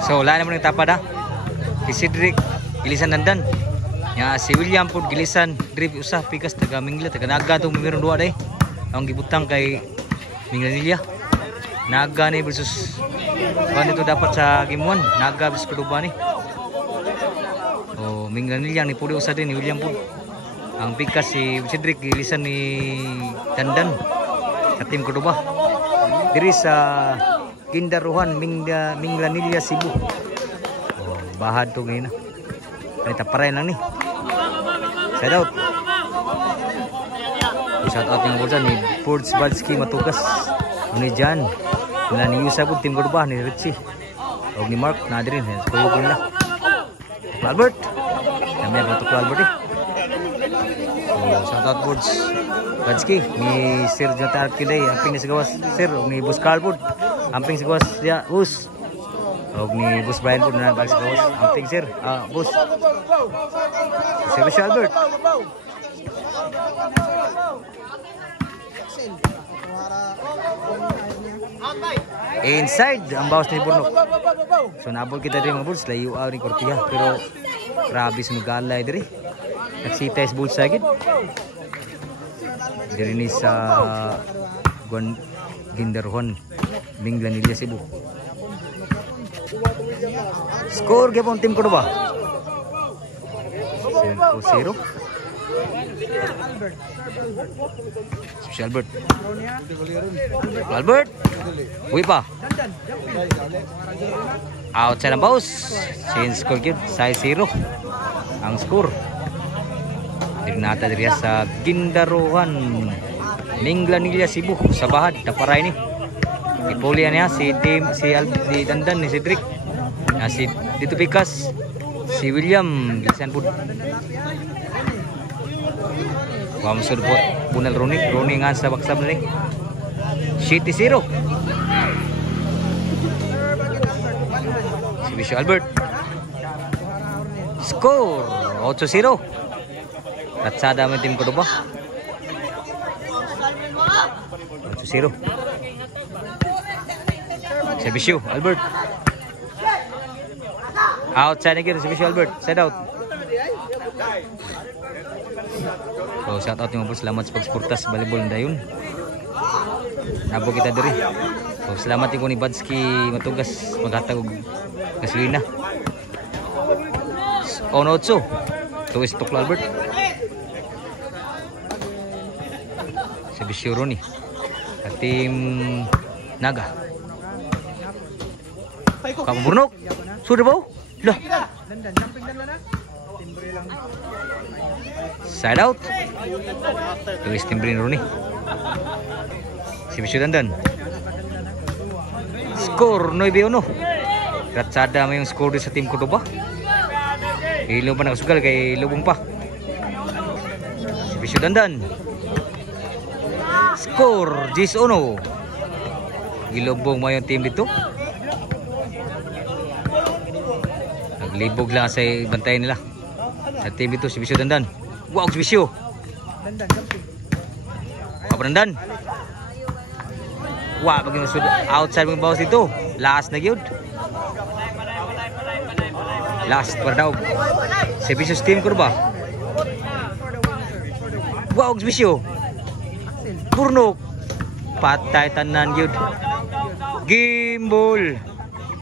So wala naman yung tapad ha. Si Cedric gilisan nandan. Ya si William pud gilisan drive usah pikas taga Mingla taga Naga tong meron duwa day. Ang gibutang kay Minglanilla. Naga ni versus kuan ito dapat sa game 1. Naga versus Cordoba ni. Oh Minglanilla ni pud usa din ni William pud. Ang pikas si Cedric gilisan ni Dandan sa team Cordoba. Diri sa Gindaruhan Minglanilla Cebu. Oh, bahad to ngayon. Ay taparay lang ni. Shout out. Shout out yung bulsa ni Fords Badski matugas. Ni Jan. Wala ni Yusa po team Cordoba ni Richie. O ni Mark na din. Kuya ko nila. Albert. Kami ang to Albert eh. So, shout out Fords Badski ni Sir Jonathan Arkiday. Amping ni Sigawas Sir. O ni Bus Carl po. Amping Sigawas ya Bus. O ni Bus Brian po na bag Sigawas. Amping Sir. Bus. Si Albert. Inside ang bawas ni Burnok. So nabol kita din mga bulls. Layo ni Cortia. Pero grabe sumigalay diri. Nagsita is bulls agad. Diri ni sa Gindaruhan Minglanilla Cebu. Score gapon team Cordoba. 5-0. Si Albert. Albert. Uy pa. Outside ang boss. Sin score yun. 6-0. Ang score. Dignata diri sa Gindaruhan Minglanilla Cebu. Sa bahad. Taparay ni. Ipuli niya si Dandan ni Cedric. Si Dito Pikas. Si William Gilisan pud. Pamsud po Bunal Roni nga sa baksab ni. 7-0. Si Bisyo Albert. Score 8-0. Ratsada mo team Cordoba. 8-0. Si Bisyo Albert. Outside again si Bisyo Albert. Side out. So shout out mga po, salamat sa pagsuporta sa volleyball dayon. Nabo kita diri. So salamat ko ni Badski matugas maghatag og gasolina. On 8. So is Tuklo Albert. Si Bisyo Roni. At team Naga. Kaburnok. Sudah bau? Lah. Side out. Tulis timbrin Roni. Si Bisyo Dandan. Score 9-1. Ratsada mo yung score sa team Cordoba. Ilong pa nakasugal kay lubong pa. Si Bisyo Dandan. Score 10-1. Ilubong mo yung team dito. Naglibog lang sa bantay nila. Sa team dito si Bisyo Dandan. Wow, si Bisyo. Apa Dandan? Wow, bagi masud outside ng bawas dito. Last na gyud. Last para daw. Si Bisyo team Cordoba. Wow, si Bisyo. Burnok. Patay tanan gyud. Game ball.